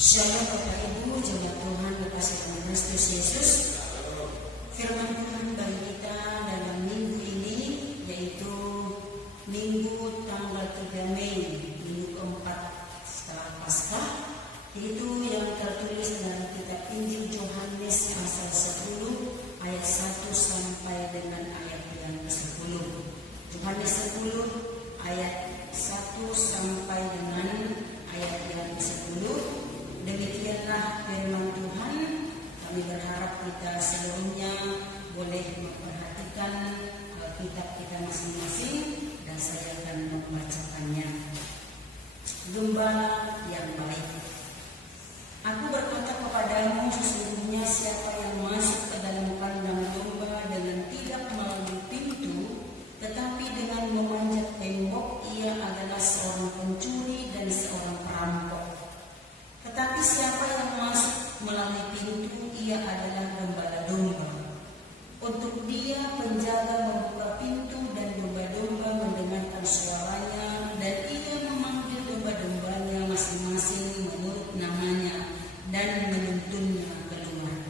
Shalom Bapak Ibu, jemaat Tuhan dikasih Tuhan Kristus Yesus. Firman Tuhan bagi kita dalam minggu ini yaitu Minggu tanggal 3 Mei, minggu keempat setelah Paskah, itu yang tertulis dalam kitab Injil Yohanes pasal 10 ayat 1 sampai dengan ayat yang ke-10. Yohanes 10 ayat 1 sampai dengan ayat yang ke-10. Demikianlah firman Tuhan. Kami berharap kita seluruhnya boleh memperhatikan Alkitab kita masing-masing dan saya akan membacakannya. Gembala yang baik. Aku berkata kepadamu, sesungguhnya siapa yang masuk ke dalam kandang domba dengan tidak melalui pintu, tetapi dengan memanjat tembok, ia adalah seorang pencuri dan seorang perampok. Tetapi siapa yang masuk melalui pintu, ia adalah gembala domba. Untuk dia penjaga membuka pintu dan domba-domba mendengarkan suaranya, dan ia memanggil domba-dombanya masing-masing menurut namanya dan menuntunnya keluar.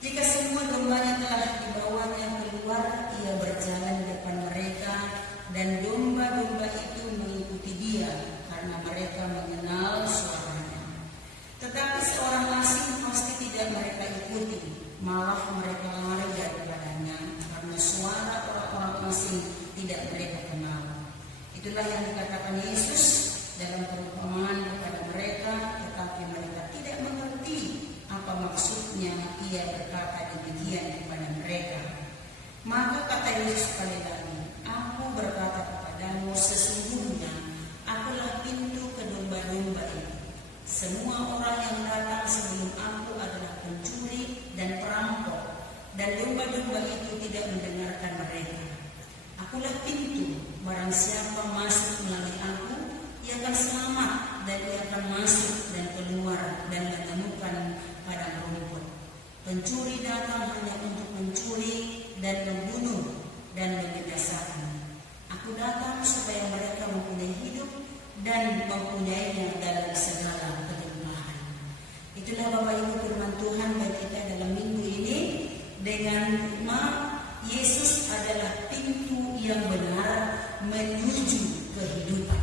Jika semua dombanya telah dibawanya keluar, ia berjalan di depan mereka, dan domba-domba itu mengikuti dia karena mereka mengenal suaranya. Tetapi seorang asing pasti tidak mereka ikuti, malah mereka lari daripadanya karena suara orang-orang asing tidak mereka kenal. Itulah yang dikatakan Yesus dalam perumpamaan kepada mereka, tetapi mereka tidak mengerti apa maksudnya ia berkata demikian kepada mereka. Maka kata Yesus sekali lagi, aku berkata kepadamu, sesungguhnya akulah pintu ke domba-domba itu. Semua orang yang datang sebelum aku adalah pencuri dan perampok, dan domba-domba itu tidak mendengarkan mereka. Akulah pintu, barang siapa masuk melalui aku, ia akan selamat, dan ia akan masuk dan keluar dan menemukan padang rumput. Pencuri datang hanya untuk mencuri dan membunuh dan membinasakan. Aku datang supaya mereka mempunyai hidup dan mempunyainya dalam segala kelimpahan. Itulah Bapak Ibu firman Tuhan bagi kita dalam minggu ini dengan tema Yesus adalah pintu yang benar menuju kehidupan.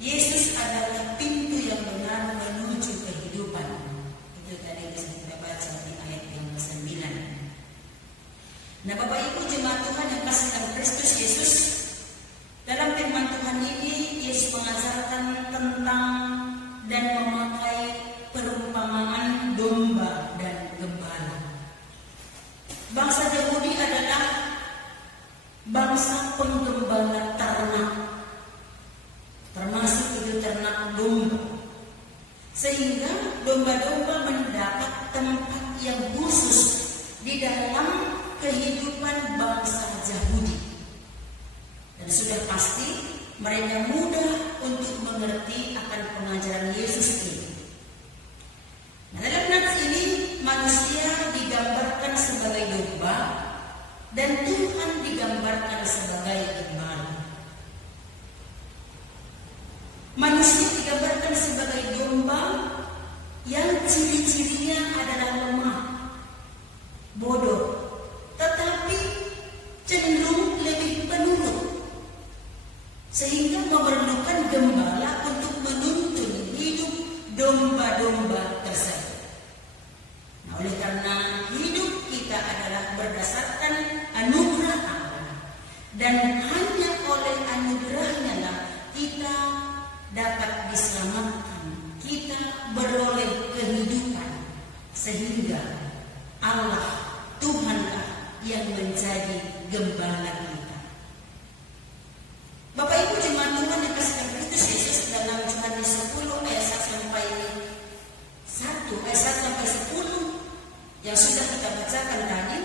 Yesus adalah pintu yang benar menuju kehidupan. Itu tadi bisa kita baca di ayat yang ke-9. Nah, Bapak Ibu jemaat Tuhan yang kasih dalam Kristus Yesus, dalam firman Tuhan ini Yesus mengajarkan tentang dan memakai perumpamaan domba dan gembala. Bangsa Yahudi adalah bangsa penggembala ternak, termasuk itu ternak domba, sehingga domba-domba mendapat tempat yang khusus di dalam kehidupan bangsa Yahudi. Dan sudah pasti mereka mudah untuk mengerti akan pengajaran Yesus ini. Nah, dalam nats ini manusia digambarkan sebagai domba dan Tuhan digambarkan sebagai gembala. Manusia digambarkan sebagai domba yang ciri-cirinya adalah lemah, bodoh, tetapi cenderung lebih penurut, sehingga memerlukan gembala untuk menuntun hidup domba-domba tersebut. Nah, oleh karena hidup kita adalah berdasarkan anugerah Allah, dan hanya oleh anugerahnya lah kita dapat diselamatkan, kita beroleh kehidupan, sehingga Allah Tuhanlah yang menjadi gembala kita. Bapak Ibu jemaat Tuhan yang kasih Kristus Yesus, dalam Yohanes 10 ayat 1 sampai 10 yang sudah kita bacakan tadi,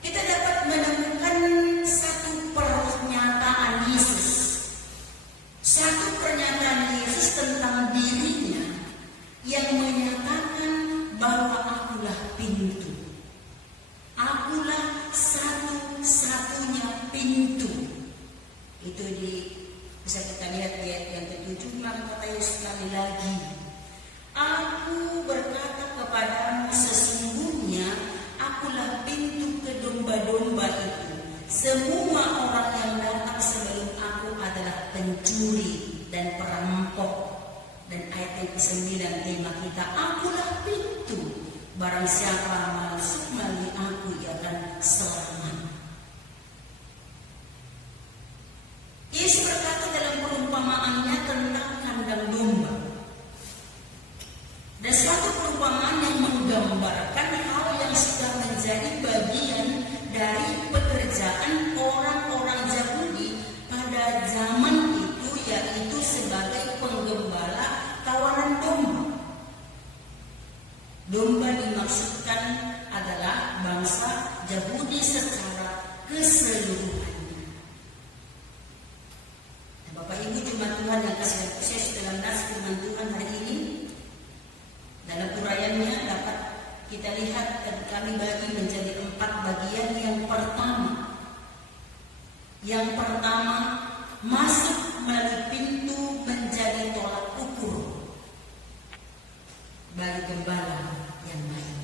kita dapat menemukan satu pernyataan Yesus. Satu pernyataan Yesus tentang dirinya yang menyatakan bahwa akulah pintu. Akulah satu-satunya pintu. Itu bisa kita lihat di ayat yang ke-7, maka kata Yesus sekali lagi, semua orang yang datang sebelum aku adalah pencuri dan perampok. Dan ayat yang ke-9 tema kita, akulah pintu, barang siapa masuk melalui aku ia akan selamat. Yesus berkata dalam perumpamaannya tentang kandang domba. Dan suatu perumpamaan yang menggambarkan hal yang sudah menjadi bagian dari pekerjaan orang-orang Yahudi pada zaman itu, yaitu sebagai penggembala kawanan domba. Domba dimaksudkan adalah bangsa Yahudi secara keseluruhan. Bapak Ibu jemaat Tuhan yang kasih khusus dalam nas firman Tuhan hari ini, dalam uraiannya dapat kita lihat dan kami bagi menjadi 4 bagian. Yang pertama, masuk melalui pintu menjadi tolak ukur bagi gembala yang baik.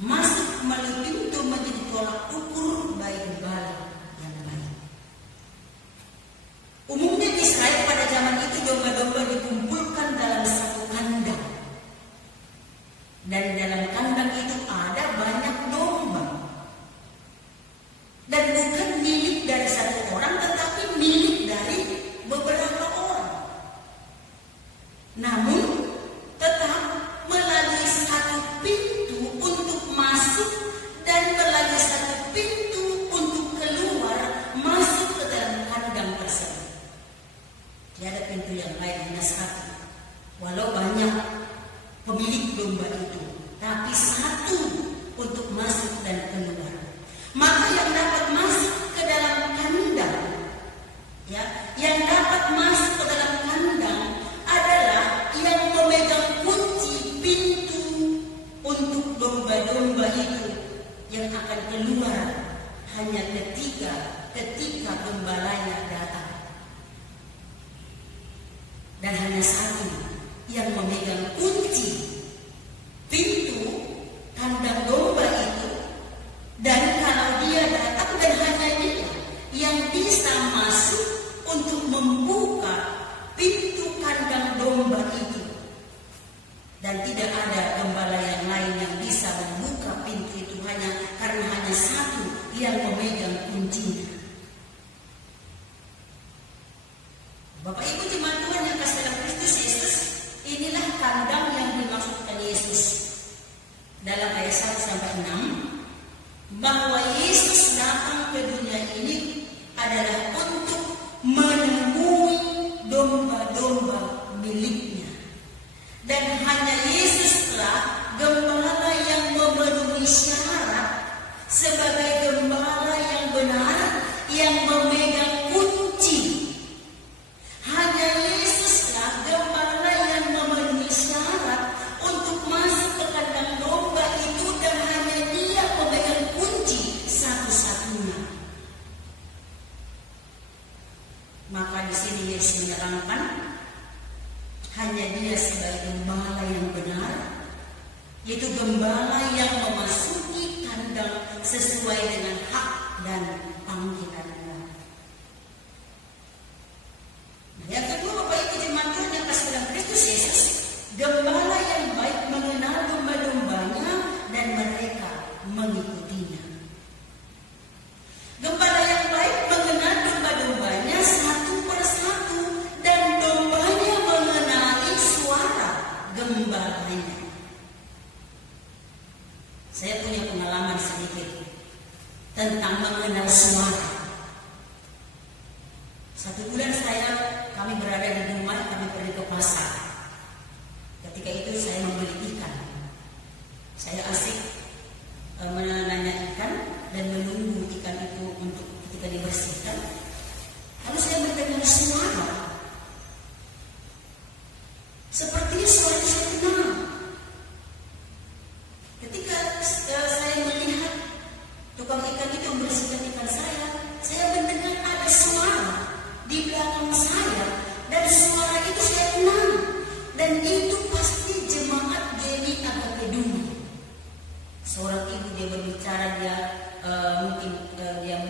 Masuk melalui pintu menjadi tolak ukur bagi gembala yang baik. Umumnya di Israel pada zaman itu domba-domba dikumpulkan dalam satu kandang. Dan dalam kandang itu ada banyak domba. Dan bukan milik dari satu orang, tetapi milik dari beberapa orang. Namun tetap melalui satu pintu untuk masuk dan melalui satu pintu untuk keluar masuk ke dalam kandang tersebut. Tidak ada pintu yang lain, hanya satu. Walau banyak pemilik domba itu, tapi satu untuk masuk dan keluar. Maka yang dapat masuk ke dalam kandang, yang dapat masuk ke dalam kandang adalah yang memegang kunci pintu untuk domba-domba itu yang akan keluar hanya ketika gembalanya datang. Dan hanya satu yang memegang kunci pintu kandang domba itu, dan kalau dia datang dan hanya dia yang bisa masuk untuk membuka pintu kandang domba itu, dan tidak ada gembala yang lain yang bisa membuka pintu itu karena hanya satu yang memegang kuncinya. Bapak Ibu jemaat Tuhan yang kasih dalam Kristus Yesus, inilah kandang yang dimaksudkan Yesus dalam ayat 1 sampai 6, bahwa Yesus datang ke dunia ini adalah untuk menemui domba-domba miliknya. Dan hanya Yesuslah gembala yang memenuhi syarat sebagai gembala yang benar, yang memegang kunci. Hanya Yesuslah gembala yang memenuhi syarat untuk masuk ke kandang domba itu, dan hanya Dia pemegang kunci satu-satunya. Maka di sini Yesus menerangkan hanya Dia sebagai gembala yang benar, yaitu gembala yang memasuki kandang sesuai dengan hak dan panggilannya. Yang kedua, Bapak Ibu jemaat Tuhan yang kasih dalam Kristus Yesus, gembala yang baik mengenal domba-dombanya dan mereka mengikutinya. Gembala yang baik mengenal domba-dombanya satu persatu, dan dombanya mengenali suara gembalanya. Saya punya pengalaman sedikit tentang mengenal suara. Satu bulan kami berada di rumah, kami pergi ke pasar. Ketika itu saya membeli ikan. Saya asik menanya ikan dan menunggu ikan itu untuk ketika dibersihkan. Lalu saya mendengar suara. Sepertinya suara saya kenal. Ketika saya melihat tukang ikan itu membersihkan ikan saya mendengar ada suara di belakang saya, dan suara itu saya kenal, dan itu pasti jemaat Geni Agapedumi. Seorang ibu, dia berbicara, dia mungkin dia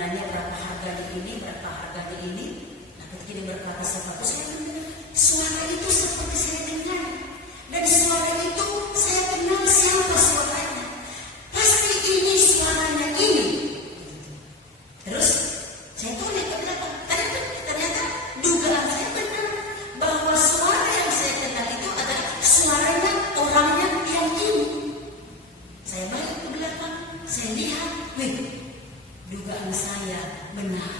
menanya berapa harganya ini, berapa harganya ini. Nah, ketika dia berkata sesuatu, saya mendengar suara itu seperti saya dengar, dan suara itu saya kenal siapa suaranya. Pasti ini suaranya ini. Terus saya tanya ke belakang, ternyata dugaan saya benar bahwa suara yang saya kenal itu adalah suaranya orangnya yang ini. Saya balik ke belakang, saya lihat, dugaan saya benar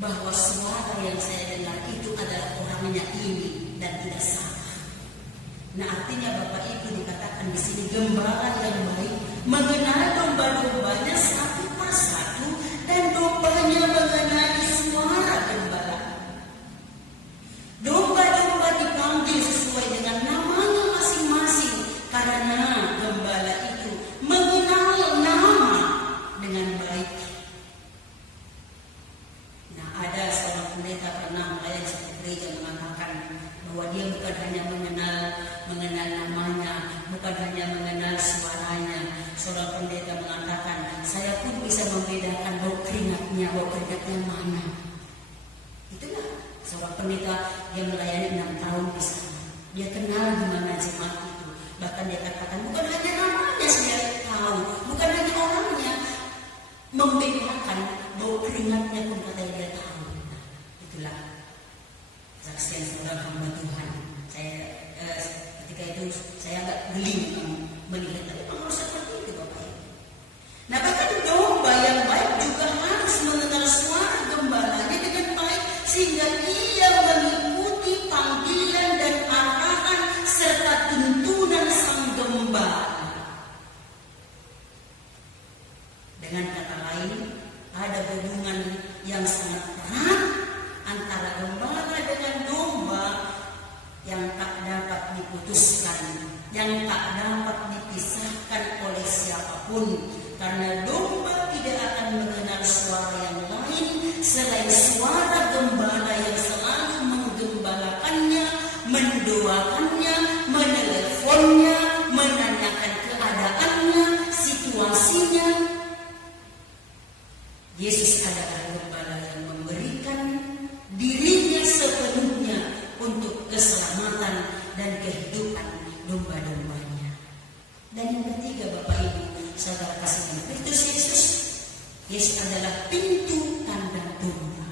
bahwa suara yang saya dengar itu adalah orangnya ini dan tidak salah. Nah, artinya Bapak Ibu dikatakan di sini gembala yang baik mengenal domba-dombanya satu persatu dan dombanya mengenali suara gembala. Domba-domba dipanggil sesuai dengan namanya masing-masing karena gembala itu mengenal nama dengan baik. Nah, ada seorang pendeta pernah melayani satu gereja mengatakan bahwa dia bukan hanya mengenal namanya, bukan hanya mengenal suaranya. Seorang pendeta mengatakan, saya pun bisa membedakan bau keringatnya mana. Itulah seorang pendeta yang melayani 6 tahun di sana. Dia kenal di mana jemaat itu. Bahkan dia katakan bukan hanya namanya saya tahu, bukan hanya orangnya, membedakan bau keringatnya pun katanya dia tahu. Nah, itulah saksian seorang hamba Tuhan. Ketika itu saya agak geli melihat, tapi memang harus seperti itu Bapak Ibu. Nah, bahkan domba yang baik juga harus mengenal suara gembalanya dengan baik sehingga ia mengikuti panggilan dan arahan serta tuntunan sang gembala. Dengan kata lain, ada hubungan yang sangat erat antara gembala dengan domba yang tak dapat diputuskan, yang tak dapat dipisahkan oleh siapapun, karena domba tidak akan mengenal suara yang lain selain suara gembala yang selalu menggembalakannya, mendoakannya, meneleponnya, menanyakan keadaannya, situasinya. Yesus adalah gembala yang memberikan dirinya sepenuhnya untuk keselamatan dan kehidupan domba-dombanya. Dan yang ketiga Bapak Ibu, saudara kasih Kristus Yesus, Yesus adalah pintu kandang domba.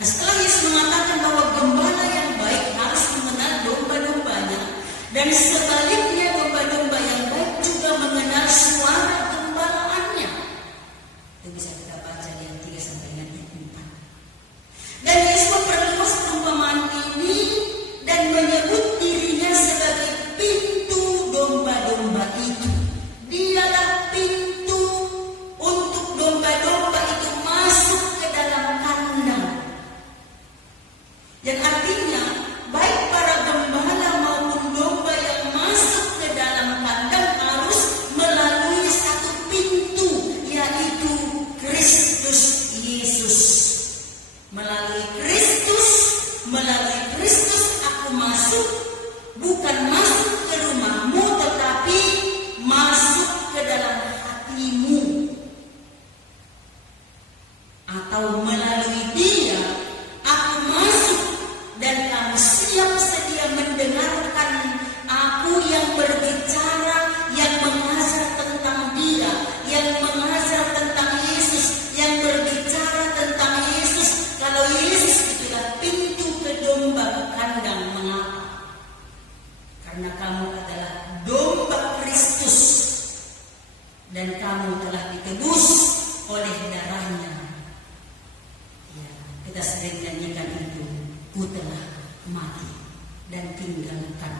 Nah, setelah Yesus mengatakan bahwa gembala yang baik harus mengenal domba-dombanya, dan sebaliknya domba-domba yang baik juga mengenal suara gembalaannya. Itu bisa kita baca di ayat 3 sampai dengan ayat 4. Dan Yesus memperluas perumpamaan ini dan menyebut dirinya sebagai pintu domba-domba itu. Dialah pintu untuk domba-domba itu masuk ke dalam kandang. Yang artinya baik para gembala maupun domba yang masuk ke dalam kandang harus melalui satu pintu, yaitu Kristus Yesus. Melalui Kristus aku masuk, bukan masuk ke rumahmu, tetapi masuk ke dalam hatimu. Atau melalui Dia aku masuk dan kamu siap sedia mendengarkan aku yang berbicara, yang mengajar tentang Dia, yang mengajar tentang Yesus, yang berbicara tentang Yesus. Kalau Yesus itulah pintu ke domba ke kandang. Mengapa? Karena kamu adalah domba Kristus dan kamu telah ditebus oleh darahnya. Ya, kita sering nyanyikan itu, ku telah mati dan tinggalkan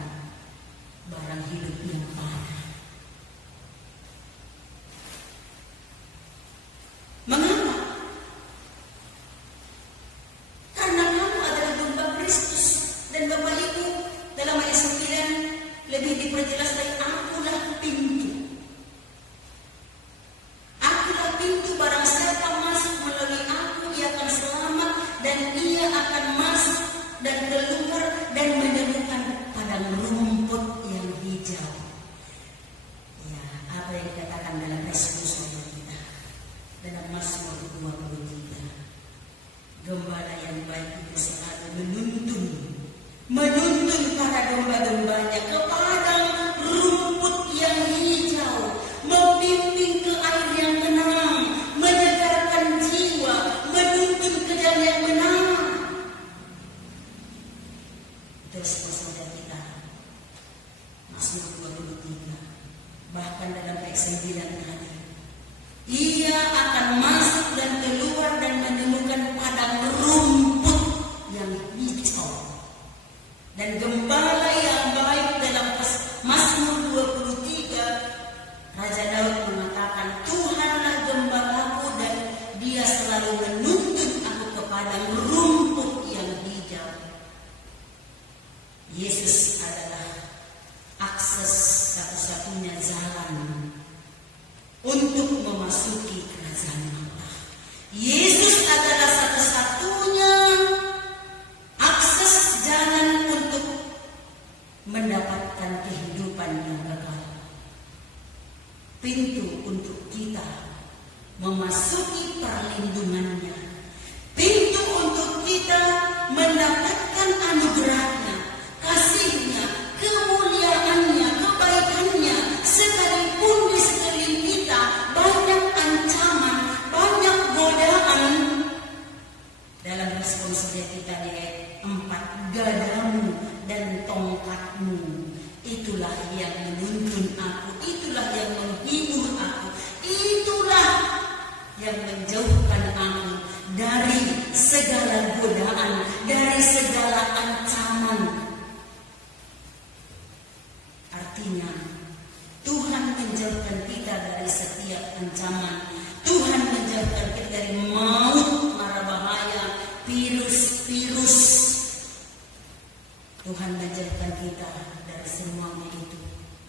barang hidup yang fana. Mengapa? Karena kamu adalah domba Kristus. Dan Bapak Ibu dalam ayat 9 lebih diperjelas lagi, akulah pintu. Akulah pintu, barang siapa masuk melalui aku, ia akan selamat dan ia akan masuk dan keluar dan menemukan padang rumput yang hijau. Ya, apa yang dikatakan dalam resolusi kita. Dan Dan gembala yang baik dalam Mazmur 23, Raja Daud mengatakan, Tuhanlah gembalaku dan dia selalu menuntun aku ke padang rumput yang hijau. Yesus adalah akses satu-satunya jalan untuk memasuki kerajaan Allah. Yesus adalah satu-satunya akses jalan untuk mendapatkan kehidupan yang kekal. Pintu untuk kita memasuki perlindungannya. Pintu untuk kita mendapatkan anugerahnya, kasihnya, kemuliaannya, kebaikannya. Sekalipun di sekeliling kita banyak ancaman, banyak godaan. Dalam responsnya kita di ayat 4, gadamu dan tongkatmu, itulah yang menuntun aku, itulah yang menghibur aku, itulah yang menjauhkan aku dari segala godaan, dari segala ancaman. Artinya, Tuhan menjauhkan kita dari setiap ancaman. Tuhan menjauhkan kita dari maut, mara bahaya, virus. Tuhan menjauhkan kita dari semuanya itu.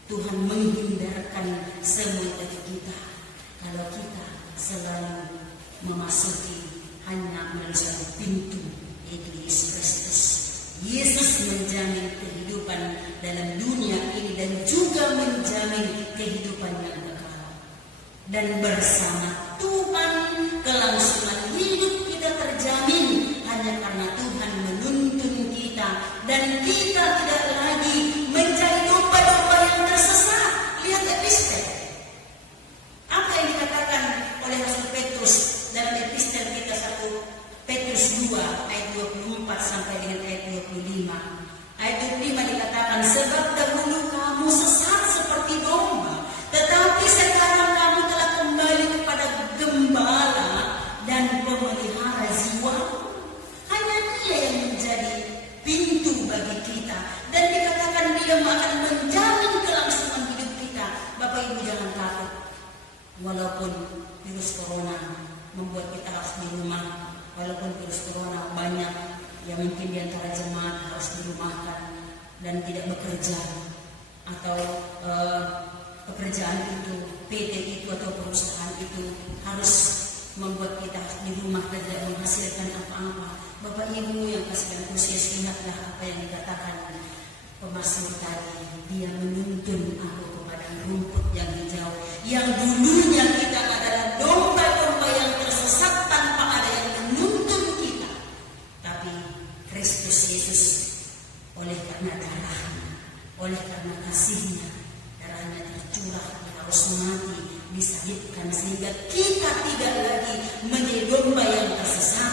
Tuhan menghindarkan semua dari kita. Kalau kita selalu memasuki hanya melalui satu pintu, yaitu Yesus Kristus. Yesus menjamin kehidupan dalam dunia ini dan juga menjamin kehidupan yang kekal. Dan bersama Tuhan kelangsungan hidup kita terjamin hanya karena Tuhan menuntun kita dan kita tidak lagi menjadi domba-domba yang tersesat. Lihat epistel. Apa yang dikatakan oleh Rasul Petrus dalam epistel kita 1 Petrus 2 ayat 24 sampai dengan ayat 25. Ayat 25 dikatakan, sebab dahulu kamu sesat seperti domba, tetapi sekarang kamu telah kembali kepada gembala dan pemelihara jiwa. Hanya Dia yang menjadi pintu bagi kita. Dan dikatakan Dia akan menjamin kelangsungan hidup kita. Bapak Ibu jangan takut. Walaupun virus corona membuat kita harus di rumah, walaupun virus corona banyak yang mungkin di antara jemaat harus dirumahkan dan tidak bekerja, atau pekerjaan itu, PT itu atau perusahaan itu harus membuat kita di rumah dan tidak menghasilkan apa-apa. Bapak Ibu yang kasih dan khusus, ingatlah apa yang dikatakan pemazmur tadi. Dia menuntun aku kepada rumput yang hijau. Yang dulunya kita adalah domba-domba yang tersesat tanpa ada yang menuntun kita. Tapi Kristus Yesus, oleh karena darahnya, oleh karena kasihnya, darahnya tercurah, harus mati, disalibkan, sehingga kita tidak lagi menjadi domba yang tersesat,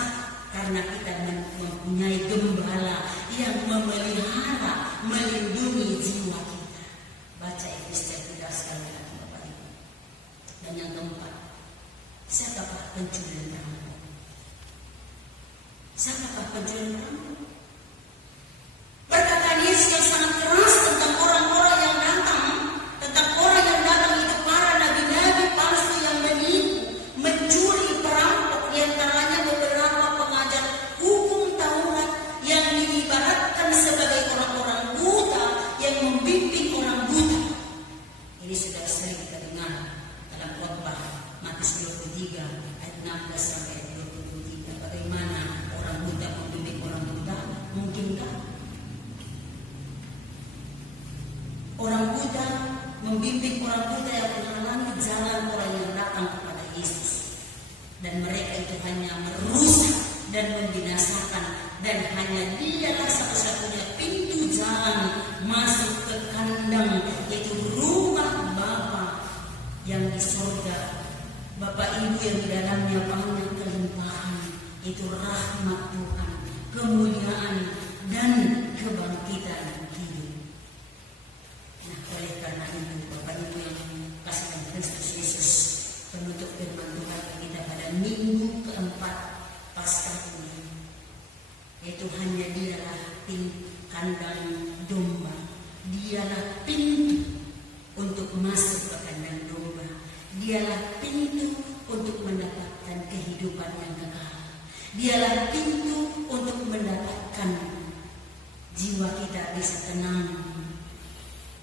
karena kita mempunyai gembala yang memelihara, melindungi jiwa kita. Baca epistel kita sekali lagi Bapak Ibu. Dan yang keempat, siapakah pencuri kamu? Siapakah pencuri kamu? Perkataan Yesus yang sangat keras tentang orang-orang yang datang, tentang orang yang datang itu para nabi-nabi palsu yang menipu, mencuri, perampok, di antaranya beberapa pengajar hukum Taurat yang diibaratkan sebagai orang-orang buta yang membimbing orang buta. Ini sudah sering kita dengar dalam khotbah Matius 23 ayat 16 sampai 23. Bagaimana orang buta membimbing orang buta? Mungkinkah orang buta membimbing orang buta yang menghalangi jalan orang yang datang kepada Yesus? Dan mereka itu hanya merusak dan membinasakan, dan hanya Dialah satu-satunya pintu jalan masuk ke kandang, yaitu rumah Bapa yang di surga. Bapak Ibu yang di dalamnya banyak kelimpahan, itu rahmat Tuhan, kemuliaan dan kebangkitan hidup. Nah, oleh karena itu Bapak Ibu yang kasih Kristus Yesus, penutup firman Tuhan kita pada minggu keempat Paskah ini, yaitu hanya Dialah kandang kehidupan yang kekal. Dialah pintu untuk mendapatkan jiwa kita bisa tenang.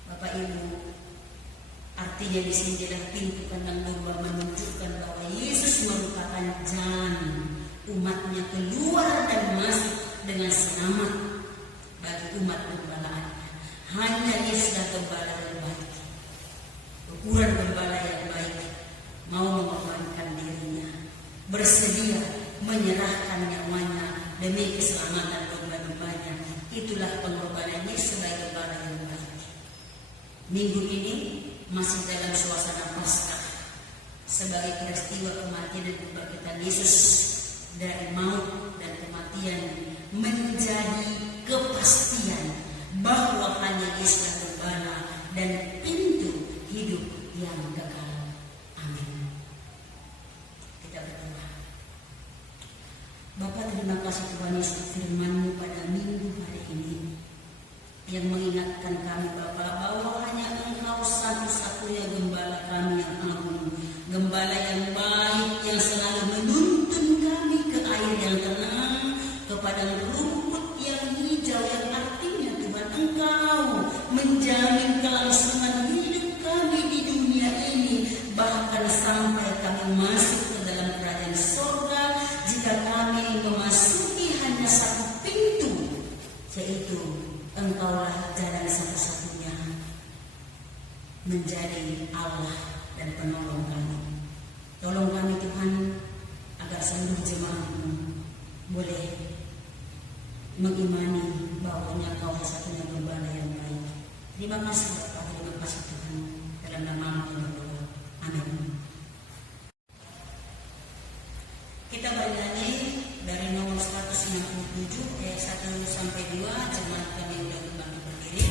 Bapak Ibu, artinya di sini adalah pintu kandang domba menunjukkan bahwa Yesus merupakan jalan umatnya keluar dan masuk dengan selamat bagi umat gembalaannya. Hanya Yesuslah gembala yang baik, ukuran gembala yang baik, mau mengorbankan dirinya, bersedia menyerahkan nyawanya demi keselamatan domba-dombanya. Itulah pengorbanan Yesus sebagai gembala yang baik. Minggu ini masih dalam suasana Paskah sebagai peristiwa kematian dan kebangkitan Yesus dari maut dan kematian menjadi kepastian bahwa hanya Yesuslah gembala dan pintu hidup yang kekal. Amin. Kita berdoa. Bapa, terima kasih Tuhan Yesus firman-Mu pada minggu hari ini yang mengingatkan kami Bapa bahwa hanya Engkau satu-satunya gembala kami yang agung, gembala yang baik yang selalu menuntun kami ke air yang tenang, kepada rumput yang hijau, yang artinya Tuhan Engkau menjamin kelangsungan hidup kami di dunia ini, bahkan sampai kami masuk ke dalam kerajaan surga jika kami memasuki hanya satu pintu, yaitu Engkaulah jalan satu-satunya menjadi Allah dan penolong kami. Tolong kami Tuhan agar seluruh jemaat-Mu boleh mengimani bahwa Engkau satunya gembala yang baik. Terima kasih Bapak, terima kasih Tuhan. Dalam nama-Mu berdoa. Amin. Kita bernyanyi dari nomor 167 ayat 1 sampai 2. Jemaat kami udah kembali berdiri.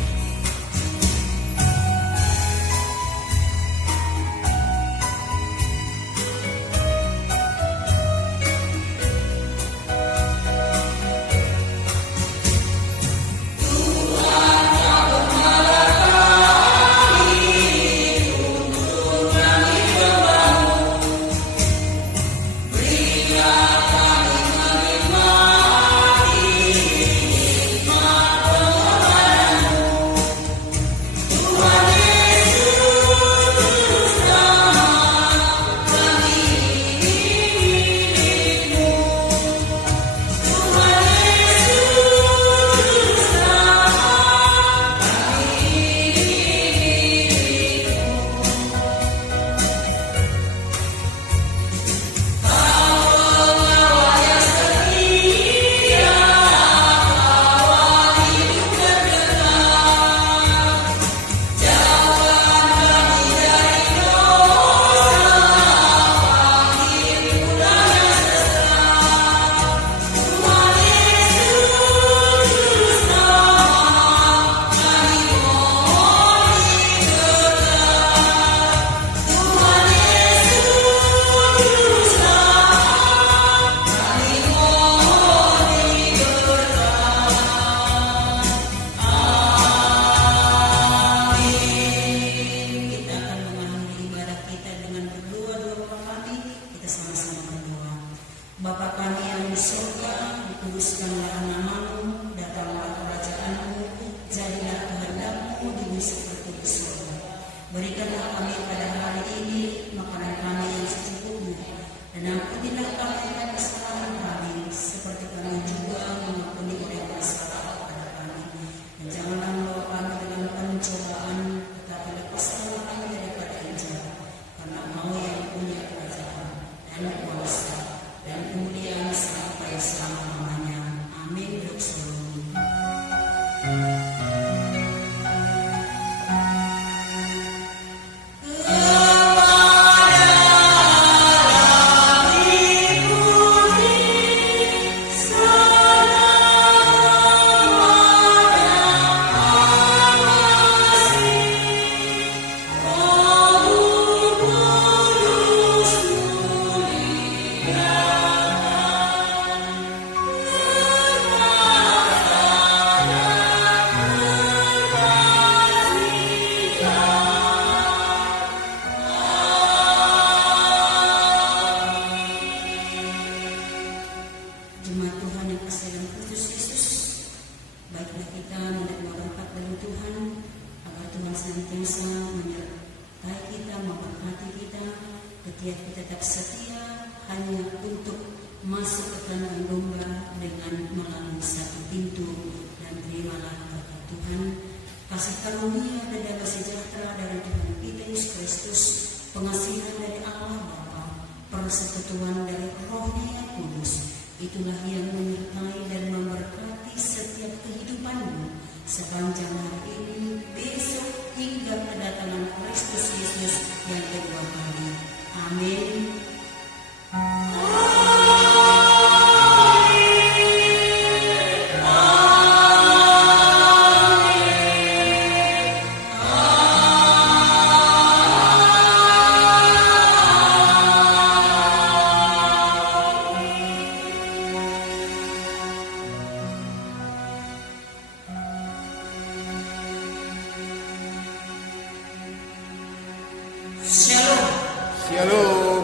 tetapi tetap setia hanya untuk masuk ke kandang domba dengan melalui satu pintu. Dan terimalah berkat Tuhan, kasih karunia dan damai sejahtera dari Tuhan kita Yesus Kristus, pengasihan dari Allah Bapa, persekutuan dari Roh-Nya yang kudus, itulah yang menyertai dan memberkati setiap kehidupanmu sepanjang hari ini, besok, hingga kedatangan Kristus Yesus yang kedua kali. Amin. Shalom. Shalom.